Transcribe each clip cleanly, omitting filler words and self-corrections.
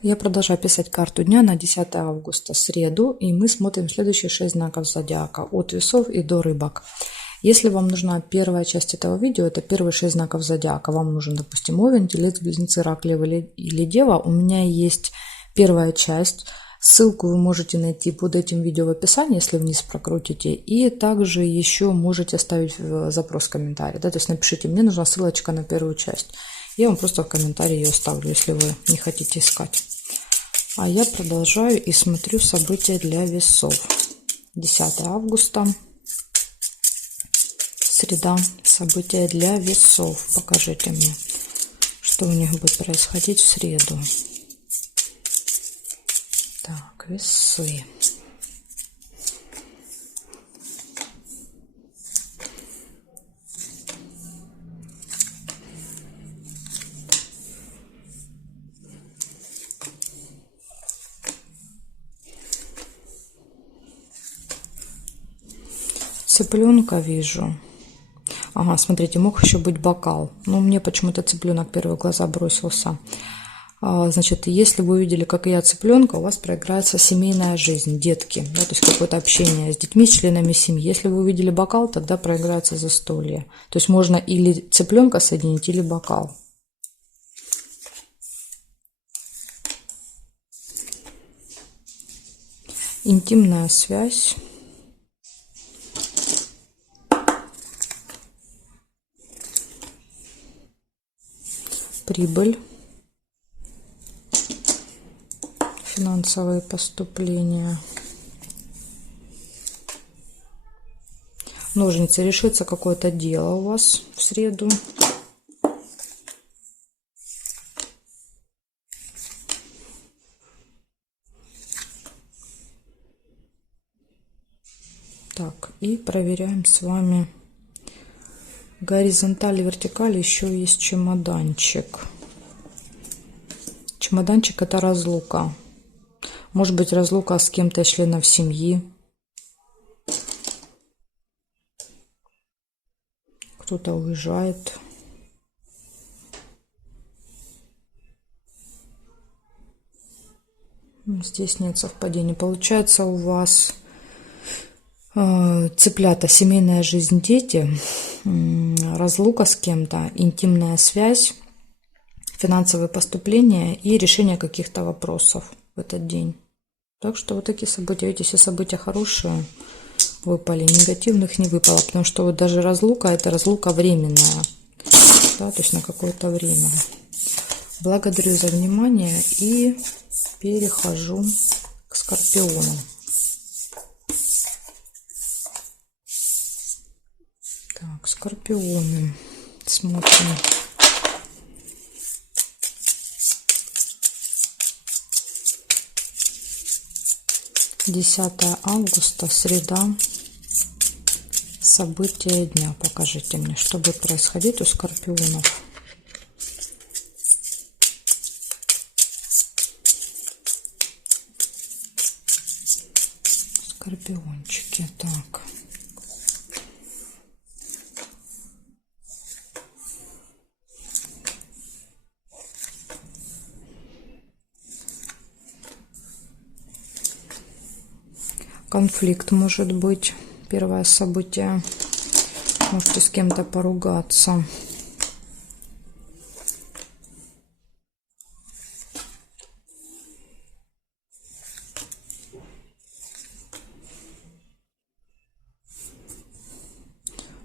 Я продолжаю писать карту дня на 10 августа, среду, и мы смотрим следующие 6 знаков зодиака, от весов и до рыбок. Если вам нужна первая часть этого видео, это первые 6 знаков зодиака, вам нужен, допустим, Овен, Телец, Близнецы, Рак, Лев или Дева, у меня есть первая часть. Ссылку вы можете найти под этим видео в описании, если вниз прокрутите. И также еще можете оставить запрос в комментарии. Да? То есть напишите, мне нужна ссылочка на первую часть. Я вам просто в комментарии ее оставлю, если вы не хотите искать. А я продолжаю и смотрю события для весов. 10 августа. Среда. События для весов. Покажите мне, что у них будет происходить в среду. Так, весы. Цыпленка вижу. Ага, смотрите, мог еще быть бокал. Но мне почему-то цыпленок в первые глаза бросился. Значит, если вы увидели, как и я, цыпленка, у вас проиграется семейная жизнь, детки, да, то есть какое-то общение с детьми, с членами семьи. Если вы увидели бокал, тогда проиграется застолье. То есть можно или цыпленка соединить, или бокал. Интимная связь. Прибыль. Финансовые поступления. Ножницы. Решится какое-то дело у вас в среду. Так, и проверяем с вами горизонталь и вертикаль. Еще есть чемоданчик. Чемоданчик — это разлука. Может быть, разлука с кем-то из членов семьи. Кто-то уезжает. Здесь нет совпадений. Получается, у вас цыплята, семейная жизнь, дети, разлука с кем-то, интимная связь, финансовые поступления и решение каких-то вопросов в этот день. Так что вот такие события. Видите, все события хорошие выпали, негативных не выпало, потому что вот даже разлука — это разлука временная, да, то есть на какое-то время. Благодарю за внимание и перехожу к Скорпиону. Так, Скорпионы. Смотрим. Десятое августа, среда. События дня. Покажите мне, что будет происходить у Скорпионов. Скорпиончики. Так. Конфликт может быть. Первое событие. Можете с кем-то поругаться.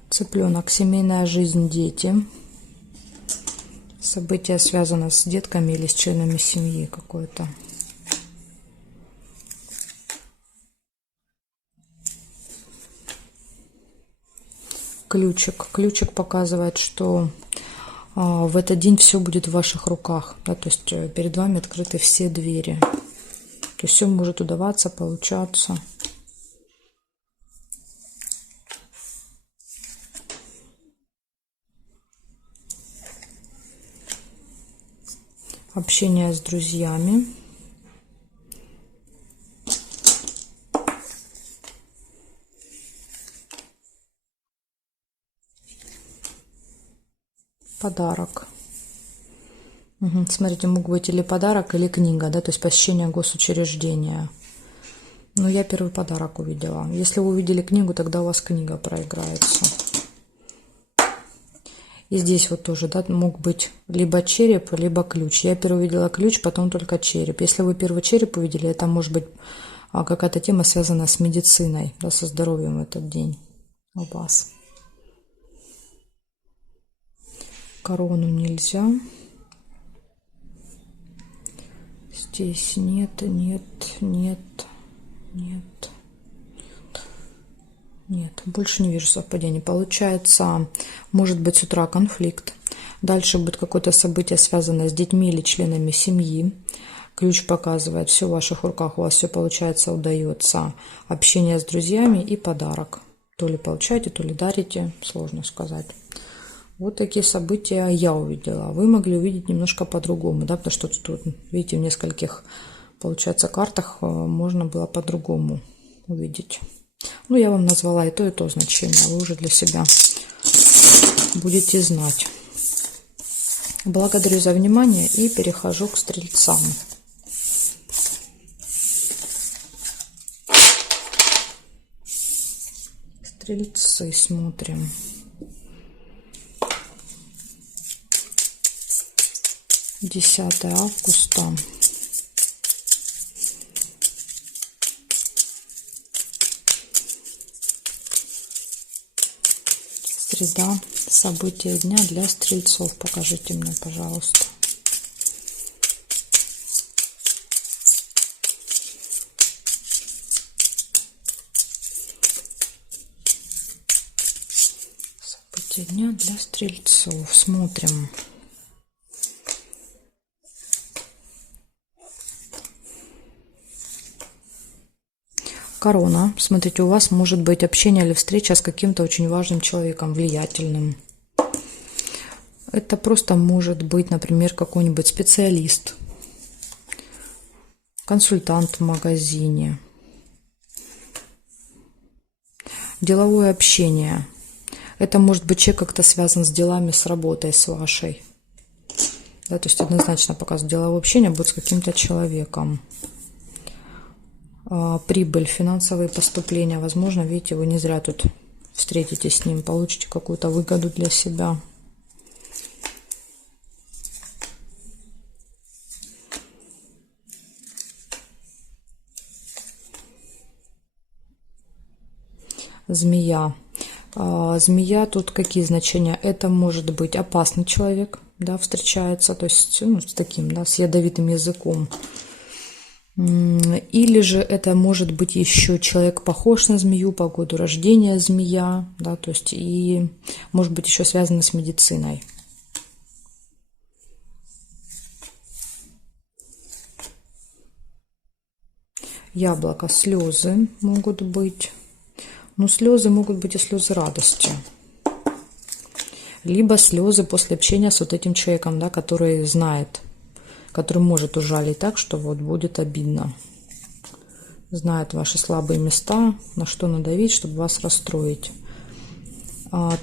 Цыпленок. Семейная жизнь, дети. Событие связано с детками или с членами семьи какое-то. Ключик. Ключик показывает, что в этот день все будет в ваших руках. Да, то есть перед вами открыты все двери. То есть все может удаваться, получаться. Общение с друзьями. Подарок. Смотрите, мог быть или подарок, или книга, да, то есть посещение госучреждения. Но я первый подарок увидела. Если вы увидели книгу, тогда у вас книга проиграется. И здесь вот тоже, да, мог быть либо череп, либо ключ. Я первый увидела ключ, потом только череп. Если вы первый череп увидели, это может быть какая-то тема, связанная с медициной, да, со здоровьем в этот день у вас. Корону нельзя. Здесь нет, нет, нет, нет. Нет, больше не вижу совпадений. Получается, может быть с утра конфликт. Дальше будет какое-то событие, связанное с детьми или членами семьи. Ключ показывает, все в ваших руках, у вас все получается, удается. Общение с друзьями и подарок. То ли получаете, то ли дарите, сложно сказать. Вот такие события я увидела. Вы могли увидеть немножко по-другому, да, потому что тут, видите, в нескольких, получается, картах можно было по-другому увидеть. Ну, я вам назвала и то значение, вы уже для себя будете знать. Благодарю за внимание и перехожу к стрельцам. Стрельцы смотрим. Десятое августа. Среда. События дня для стрельцов. Покажите мне, пожалуйста. События дня для стрельцов. Смотрим. Корона. Смотрите, у вас может быть общение или встреча с каким-то очень важным человеком, влиятельным. Это просто может быть, например, какой-нибудь специалист, консультант в магазине. Деловое общение. Это может быть человек как-то связан с делами, с работой, с вашей. Да, то есть однозначно показывает, деловое общение будет с каким-то человеком. Прибыль, финансовые поступления. Возможно, видите, вы не зря тут встретитесь с ним, получите какую-то выгоду для себя. Змея. Змея, тут какие значения? Это может быть опасный человек, да, встречается, то есть, ну, с таким, да, с ядовитым языком. Или же это может быть еще человек похож на змею по году рождения, змея, да, то есть и может быть еще связано с медициной. Яблоко, слезы могут быть. Но слезы могут быть и слезы радости. Либо слезы после общения с вот этим человеком, да, который знает, который может ужалить так, что вот будет обидно. Знает ваши слабые места, на что надавить, чтобы вас расстроить.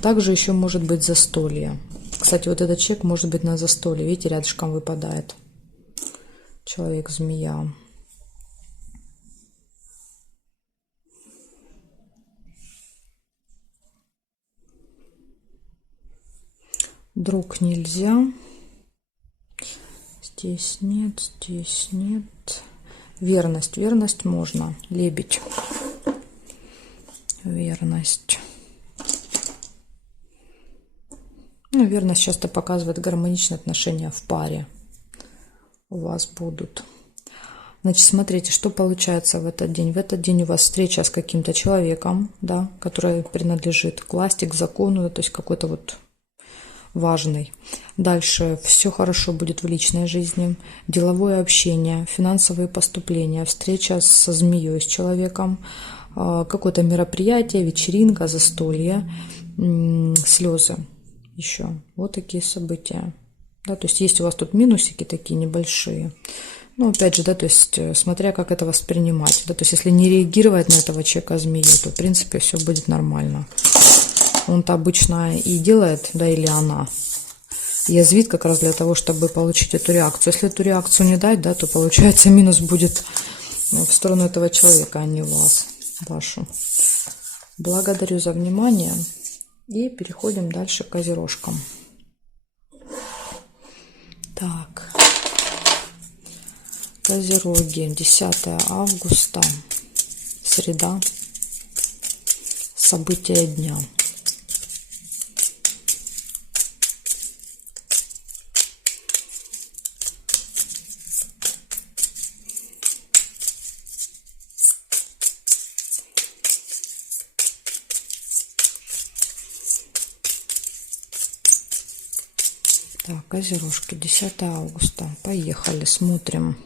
Также еще может быть застолье. Кстати, вот этот человек может быть на застолье. Видите, рядышком выпадает человек-змея. Друг нельзя. Здесь нет, здесь нет. Верность. Верность можно. Лебедь. Верность. Ну, верность часто показывает гармоничные отношения в паре. У вас будут. Значит, смотрите, что получается в этот день. В этот день у вас встреча с каким-то человеком, да, который принадлежит к власти, к закону, то есть какой-то вот важный. Дальше все хорошо будет в личной жизни, деловое общение, финансовые поступления, встреча со змеей, с человеком, какое-то мероприятие, вечеринка, застолье, слезы еще. Вот такие события. Да, то есть есть у вас тут минусики такие небольшие. Ну, опять же, да, то есть смотря как это воспринимать. Да, то есть если не реагировать на этого человека змею, то в принципе все будет нормально. Он-то обычно и делает, да, или она, язвит как раз для того, чтобы получить эту реакцию. Если эту реакцию не дать, да, то получается минус будет в сторону этого человека, а не вас, вашу. Благодарю за внимание и переходим дальше к козерожкам. Так, козероги, 10 августа, среда, события дня. Так, козерожки, 10 августа. Поехали, смотрим.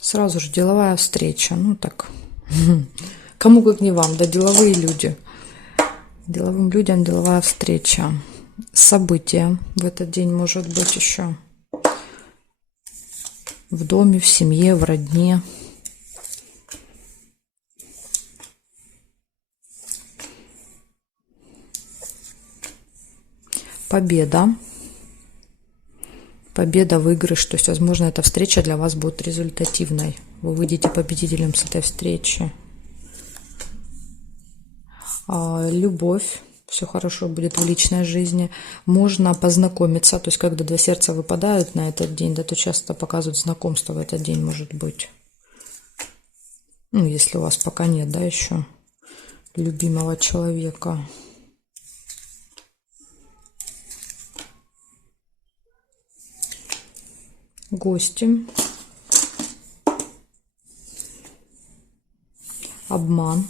Сразу же деловая встреча. Ну так, кому как не вам, да, деловые люди. Деловым людям деловая встреча. События в этот день может быть еще. В доме, в семье, в родне. Победа. Победа, выигрыш. То есть, возможно, эта встреча для вас будет результативной. Вы выйдете победителем с этой встречи. Любовь. Все хорошо будет в личной жизни. Можно познакомиться. То есть, когда два сердца выпадают на этот день, да, то часто показывают знакомство в этот день, может быть. Ну, если у вас пока нет, да, еще любимого человека. Гости. Обман.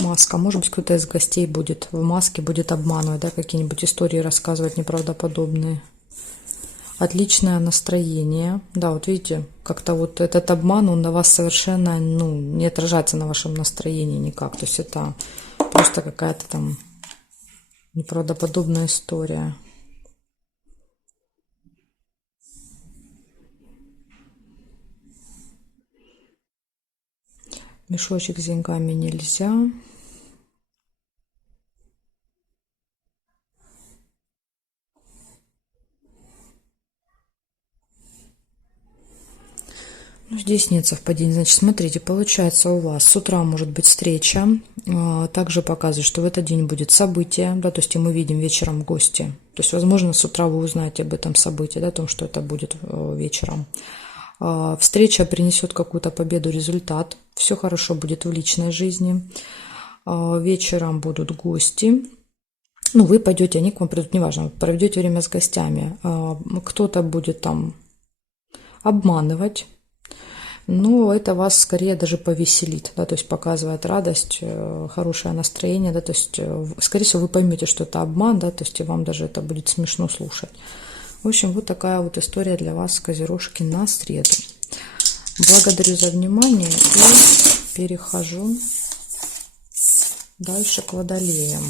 Маска. Может быть, кто-то из гостей будет в маске, будет обманывать, да, какие-нибудь истории рассказывать неправдоподобные. Отличное настроение. Да, вот видите, как-то вот этот обман, он на вас совершенно, ну, не отражается на вашем настроении никак. То есть это просто какая-то там неправдоподобная история. Мешочек с деньгами нельзя. Ну, здесь нет совпадений. Значит, смотрите, получается у вас с утра может быть встреча. Также показывает, что в этот день будет событие. Да, то есть и мы видим вечером гости. То есть, возможно, с утра вы узнаете об этом событии, да, о том, что это будет вечером. Встреча принесет какую-то победу, результат. Все хорошо будет в личной жизни. Вечером будут гости. Ну, вы пойдете, они к вам придут, неважно, проведете время с гостями. Кто-то будет там обманывать. Но это вас скорее даже повеселит, да, то есть показывает радость, хорошее настроение, да, то есть, скорее всего, вы поймете, что это обман, да, то есть и вам даже это будет смешно слушать. В общем, вот такая вот история для вас, козерожки, на среду. Благодарю за внимание и перехожу дальше к водолеям.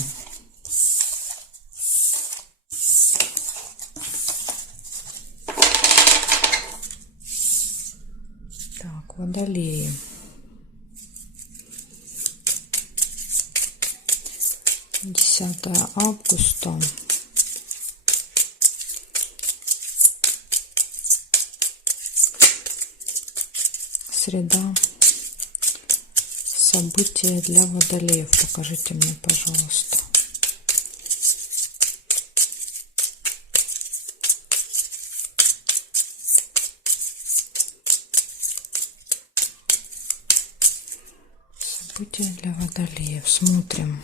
Так, водолеи. Десятое августа. Среда. События для водолеев. Покажите мне, пожалуйста. События для водолеев. Смотрим.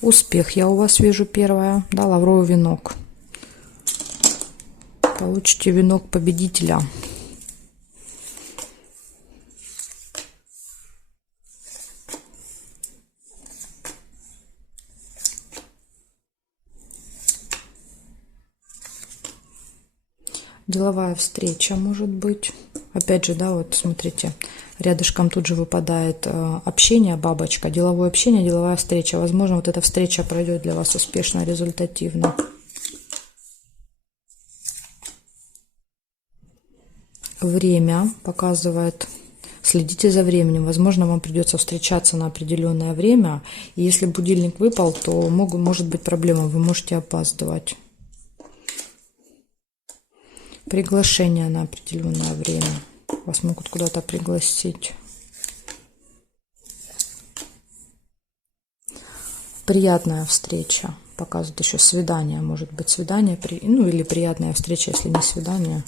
Успех я у вас вижу первое. Да, лавровый венок. Получите венок победителя. Деловая встреча может быть. Опять же, да, вот смотрите, рядышком тут же выпадает общение, бабочка, деловое общение, деловая встреча. Возможно, вот эта встреча пройдет для вас успешно, результативно. Время показывает Следите за временем. Возможно, вам придется встречаться на определенное время. И если будильник выпал, то может быть проблема. Вы можете опаздывать. Приглашение на определенное время. Вас могут куда-то пригласить. Приятная встреча. Показывает еще свидание. Может быть свидание. Ну или приятная встреча, если не свидание.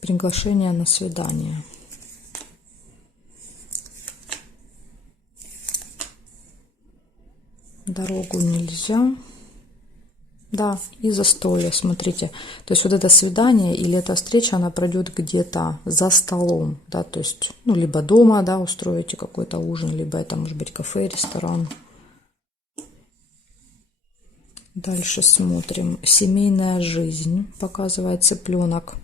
Приглашение на свидание. Дорогу нельзя. Да, и застолье, смотрите. То есть вот это свидание или эта встреча, она пройдет где-то за столом, да, то есть, ну, либо дома, да, устроите какой-то ужин, либо это может быть кафе, ресторан. Дальше смотрим. Семейная жизнь, показывает цыпленок.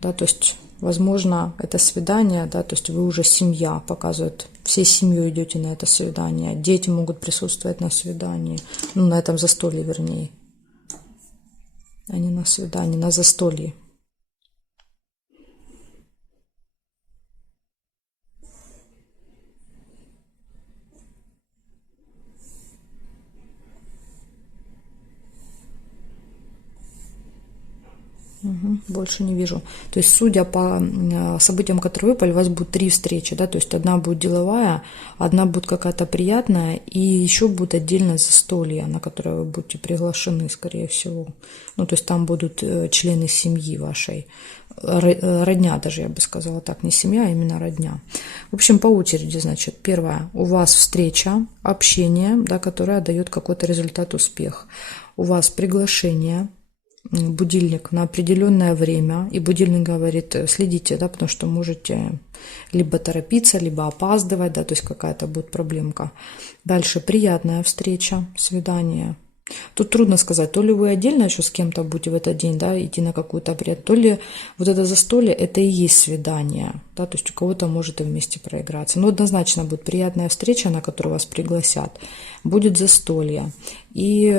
Да, то есть, возможно, это свидание, да, то есть вы уже семья, показывает, всей семьей идете на это свидание. Дети могут присутствовать на свидании, ну, на этом застолье, вернее. А не на свидании, на застолье. Больше не вижу. То есть, судя по событиям, которые выпали, у вас будет 3 встречи, да, то есть одна будет деловая, одна будет какая-то приятная, и еще будет отдельное застолье, на которое вы будете приглашены, скорее всего. Ну, то есть там будут члены семьи вашей, родня даже, я бы сказала так, не семья, а именно родня. В общем, по очереди, значит, первое, у вас встреча, общение, да, которое дает какой-то результат, успех. У вас приглашение, будильник на определенное время, и будильник говорит, следите, да, потому что можете либо торопиться, либо опаздывать, да, то есть какая-то будет проблемка. Дальше приятная встреча, свидание. Тут трудно сказать, то ли вы отдельно еще с кем-то будете в этот день, да, идти на какой-то обряд, то ли вот это застолье, это и есть свидание, да, то есть у кого-то может и вместе проиграться. Но однозначно будет приятная встреча, на которую вас пригласят, будет застолье. И,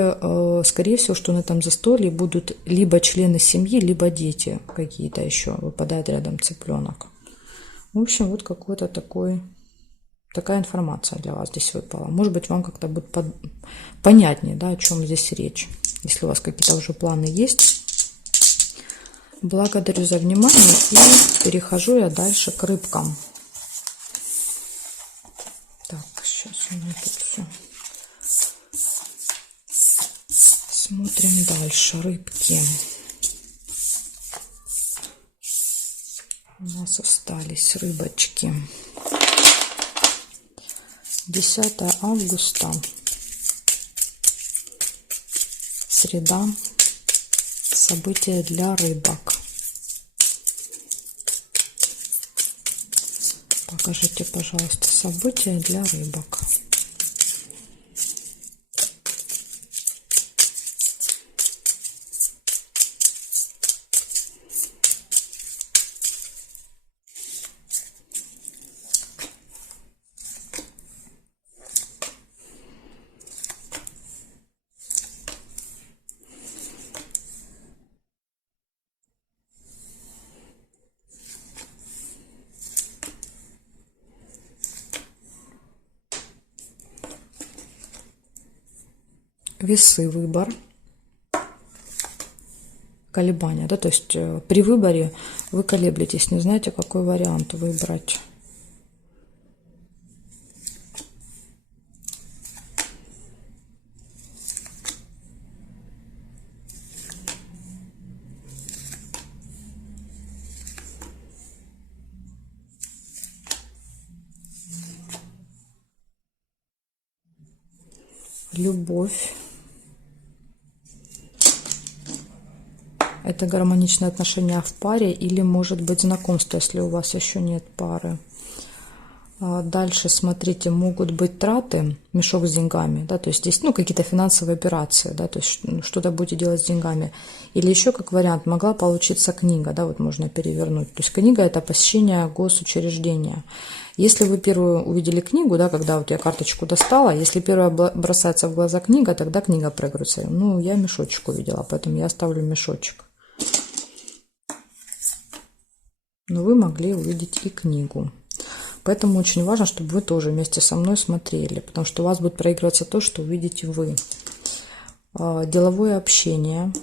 скорее всего, что на этом застолье будут либо члены семьи, либо дети какие-то еще, выпадает рядом цыпленок. В общем, вот какой-то такая информация для вас здесь выпала. Может быть, вам как-то будет понятнее, да, о чем здесь речь, если у вас какие-то уже планы есть. Благодарю за внимание и перехожу я дальше к рыбкам. Так, сейчас у меня тут все. Смотрим дальше. Рыбки. У нас остались рыбочки. 10 августа, среда, события для рыбок. Покажите, пожалуйста, события для рыбок. Весы, выбор, колебания, да, то есть при выборе вы колеблетесь, не знаете, какой вариант выбрать. Любовь. Это гармоничные отношения в паре или, может быть, знакомство, если у вас еще нет пары. Дальше, смотрите, могут быть траты, мешок с деньгами, да, то есть здесь, ну, какие-то финансовые операции, да, то есть что-то будете делать с деньгами. Или еще, как вариант, могла получиться книга, да, вот можно перевернуть. То есть книга – это посещение госучреждения. Если вы первую увидели книгу, да, когда вот я карточку достала, если первая бросается в глаза книга, тогда книга проигрывается. Ну, я мешочек увидела, поэтому я оставлю мешочек. но вы могли увидеть и книгу. Поэтому очень важно, чтобы вы тоже вместе со мной смотрели, потому что у вас будет проигрываться то, что увидите вы. Деловое общение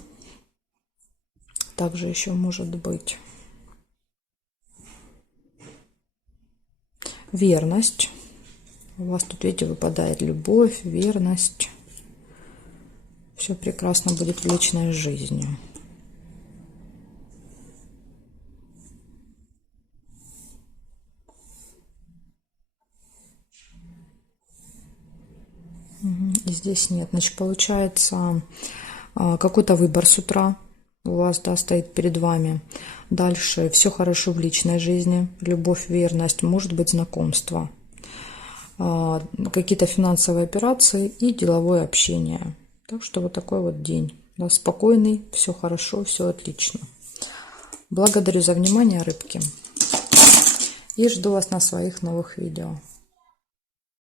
также еще может быть. Верность. У вас тут, видите, выпадает любовь, верность. Все прекрасно будет в личной жизни. И здесь нет. Значит, получается, какой-то выбор с утра у вас, да, стоит перед вами. Дальше все хорошо в личной жизни. Любовь, верность, может быть, знакомство. Какие-то финансовые операции и деловое общение. Так что вот такой вот день. Да, спокойный, все хорошо, все отлично. Благодарю за внимание, рыбки. И жду вас на своих новых видео.